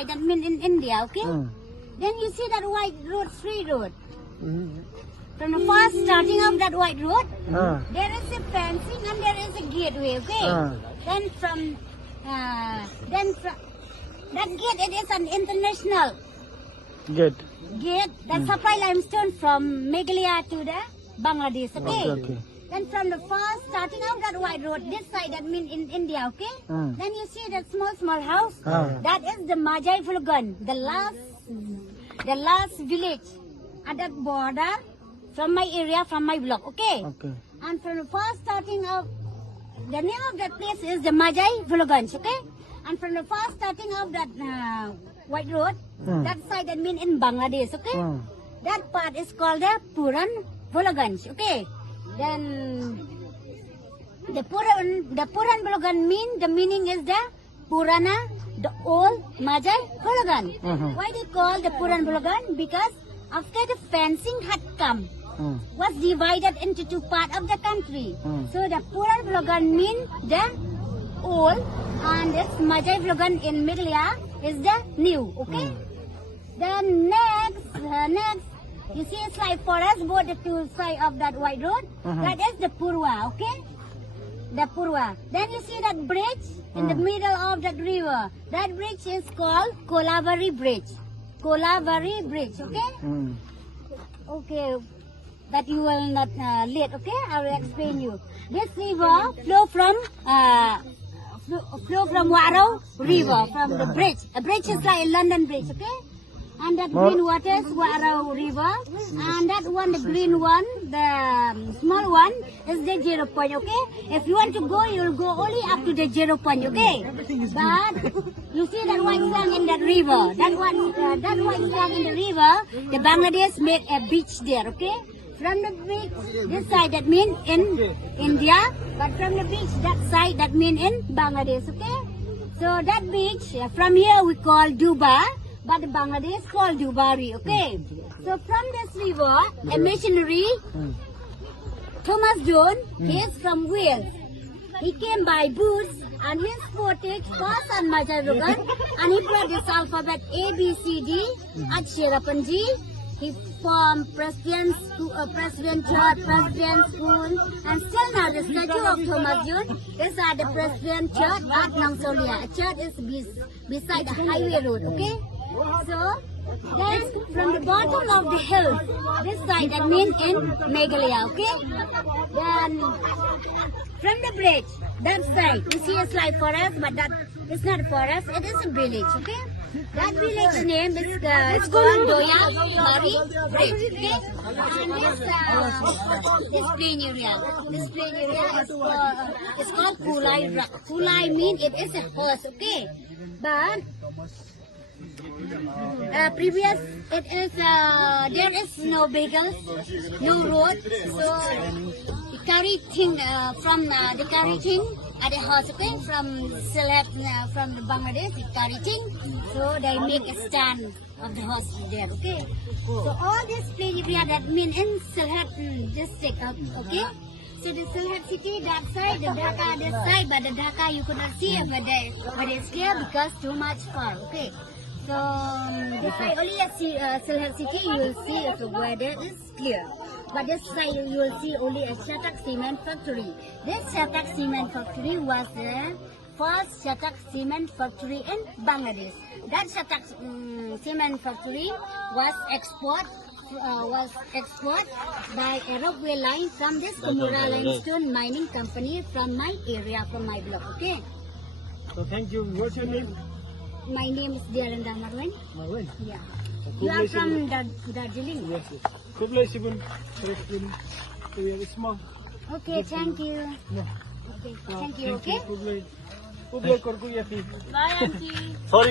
side, that means in India, okay? Then you see that white road, free road. From the first starting of that white road, there is a fencing and there is a gateway, okay? Then from that gate, it is an international gate that supply limestone from Meghalaya to the Bangladesh, okay? Then from the first starting of that white road, this side, that means in India, okay? Then you see that small house, that is the Majai Vulugan, the last village at that border from my area, from my block, okay? And from the first starting of, the name of that place is the Majai Vulugan, okay? And from the first starting of that white road, that side, that means in Bangladesh, okay? That part is called the Puran Vulugan, okay? Then the Puran Vulugan the meaning is the Purana, the old Majai Vulugan. Why they call the Puran Vulugan? Because after the fencing had come, was divided into two parts of the country. So the Puran Vulugan means the old, and this Majai Vulugan in Meghalaya is the new, okay? Then next, you see it's like forest, both the two sides of that white road. That is the Purwa, okay? The Purwa. Then you see that bridge in the middle of that river. That bridge is called Kolavari Bridge. Kolavari Bridge, okay? Okay, that you will not late, okay? I will explain you. This river flow from Baroh River, from the bridge. A bridge is like a London Bridge, okay? And that green water is Baroh River, and that one, the green one, the small one, is the 0 point, okay? If you want to go, you will go only up to the 0 point, okay? But you see that white sand in that river, that white sand in the river, the Bangladesh made a beach there, okay? From the beach, this side, that means in India, but from the beach, that side, that means in Bangladesh, okay? So that beach, from here we call Duba, but Bangladesh called Dubari, okay? So from this river, a missionary, Thomas John, he is from Wales. He came by boots and his footage passed on Majai Vulugan, and he brought this alphabet A, B, C, D at Sherapanji. He formed President Church, President School, and still now the statue of Thomas John is at the President Church at Nongsolia. A church is beside the highway road, okay? So, then from the bottom of the hill, this side, that means in Meghalaya, okay? Then from the bridge, that side, you see it's like forest, but that is not a forest, it is a village, okay? That village name is called Doya Bari Bridge, okay? And this plain area is called Khublei. Khublei means it is a horse, okay? But previous, it is there is no vehicles, no road, so you carry thing from the carry thing at the house, okay? From Sylhet, from the Bangladesh, you carry thing, so they make a stand of the horse there, okay? So all this plain area, that means in Sylhet district, okay? So the Sylhet city, that side, the Dhaka this side, but the Dhaka you could not see it, but it's clear because too much far, okay? So this side only at Sylhet city you will see if the weather is clear. But this side you will see only a Shatak cement factory. This Shatak cement factory was the first Shatak cement factory in Bangladesh. That Shatak cement factory was export by a railway line from this Kumura limestone mining company from my area, from my block, okay? So thank you. What's your name? My name is Diaranda Marwan. Marwan? Yeah. You are from Darjeeling? Yes, yes. Khublei Shibun. We are small. Okay, thank you. No. Okay, thank you, okay? Khublei. Khublei Korku Yafi. Bye, auntie. Sorry.